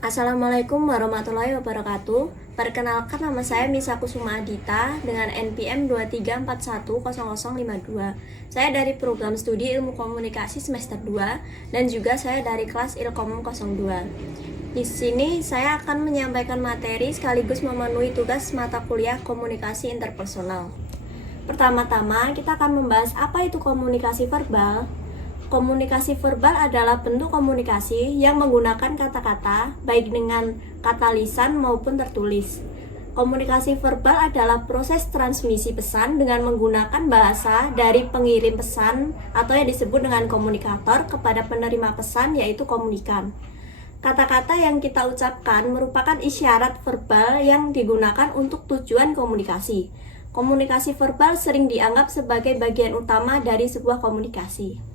Assalamualaikum warahmatullahi wabarakatuh. Perkenalkan, nama saya Misa Kusuma Adita dengan NPM 23410052. Saya dari program studi Ilmu Komunikasi semester 2 dan juga saya dari kelas Ilkom 02. Di sini saya akan menyampaikan materi sekaligus memenuhi tugas mata kuliah Komunikasi Interpersonal. Pertama-tama kita akan membahas apa itu komunikasi verbal. Komunikasi verbal adalah bentuk komunikasi yang menggunakan kata-kata, baik dengan kata lisan maupun tertulis. Komunikasi verbal adalah proses transmisi pesan dengan menggunakan bahasa dari pengirim pesan atau yang disebut dengan komunikator kepada penerima pesan, yaitu komunikan. Kata-kata yang kita ucapkan merupakan isyarat verbal yang digunakan untuk tujuan komunikasi. Komunikasi verbal sering dianggap sebagai bagian utama dari sebuah komunikasi.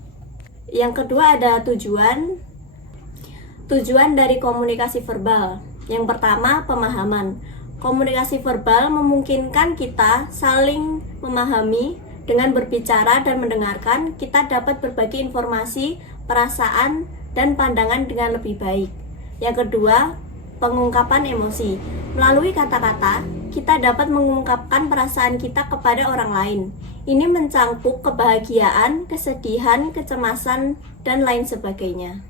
Yang kedua ada tujuan dari komunikasi verbal. Yang pertama, pemahaman. Komunikasi verbal memungkinkan kita saling memahami. Dengan berbicara dan mendengarkan, kita dapat berbagi informasi, perasaan, dan pandangan dengan lebih baik. Yang kedua, pengungkapan emosi. Melalui kata-kata, kita dapat mengungkapkan perasaan kita kepada orang lain. Ini mencangkup kebahagiaan, kesedihan, kecemasan, dan lain sebagainya.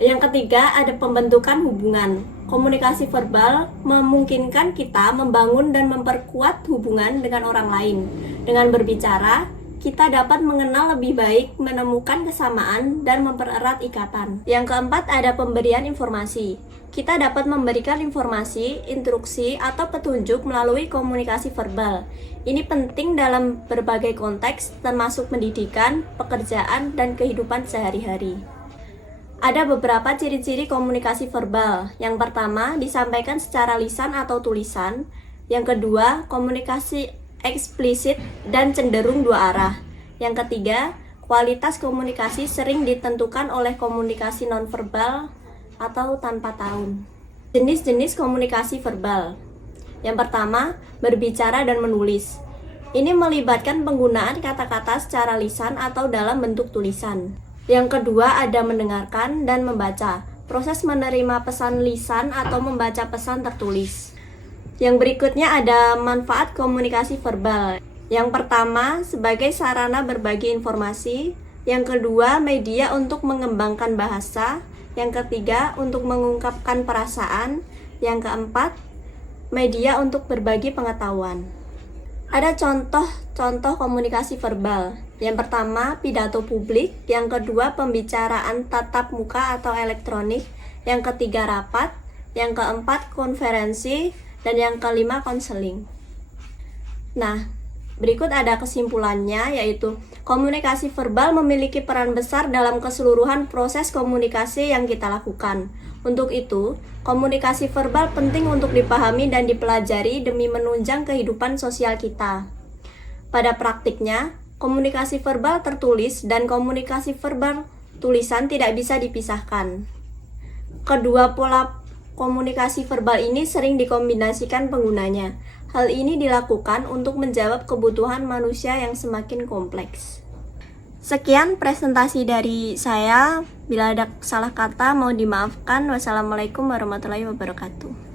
Yang ketiga, ada pembentukan hubungan. Komunikasi verbal memungkinkan kita membangun dan memperkuat hubungan dengan orang lain. Dengan berbicara, kita dapat mengenal lebih baik, menemukan kesamaan, dan mempererat ikatan. Yang keempat, ada pemberian informasi. Kita dapat memberikan informasi, instruksi, atau petunjuk melalui komunikasi verbal. Ini penting dalam berbagai konteks, termasuk pendidikan, pekerjaan, dan kehidupan sehari-hari. Ada beberapa ciri-ciri komunikasi verbal. Yang pertama, disampaikan secara lisan atau tulisan. Yang kedua, komunikasi eksplisit dan cenderung dua arah. Yang ketiga, kualitas komunikasi sering ditentukan oleh komunikasi nonverbal atau tanpa tone. Jenis-jenis komunikasi verbal. Yang pertama, berbicara dan menulis. Ini melibatkan penggunaan kata-kata secara lisan atau dalam bentuk tulisan. Yang kedua, ada mendengarkan dan membaca. Proses menerima pesan lisan atau membaca pesan tertulis. Yang berikutnya ada manfaat komunikasi verbal. Yang pertama, sebagai sarana berbagi informasi. Yang kedua, media untuk mengembangkan bahasa. Yang ketiga, untuk mengungkapkan perasaan. Yang keempat, media untuk berbagi pengetahuan. Ada contoh komunikasi verbal. Yang pertama, pidato publik. Yang kedua, pembicaraan tatap muka atau elektronik. Yang ketiga, rapat. Yang keempat, konferensi. Dan yang kelima, konseling. Nah, berikut ada kesimpulannya, yaitu komunikasi verbal memiliki peran besar dalam keseluruhan proses komunikasi yang kita lakukan. Untuk itu, komunikasi verbal penting untuk dipahami dan dipelajari demi menunjang kehidupan sosial kita. Pada praktiknya, komunikasi verbal tertulis dan komunikasi verbal tulisan tidak bisa dipisahkan. Kedua pola komunikasi verbal ini sering dikombinasikan penggunanya. Hal ini dilakukan untuk menjawab kebutuhan manusia yang semakin kompleks. Sekian presentasi dari saya. Bila ada salah kata, mohon dimaafkan. Wassalamualaikum warahmatullahi wabarakatuh.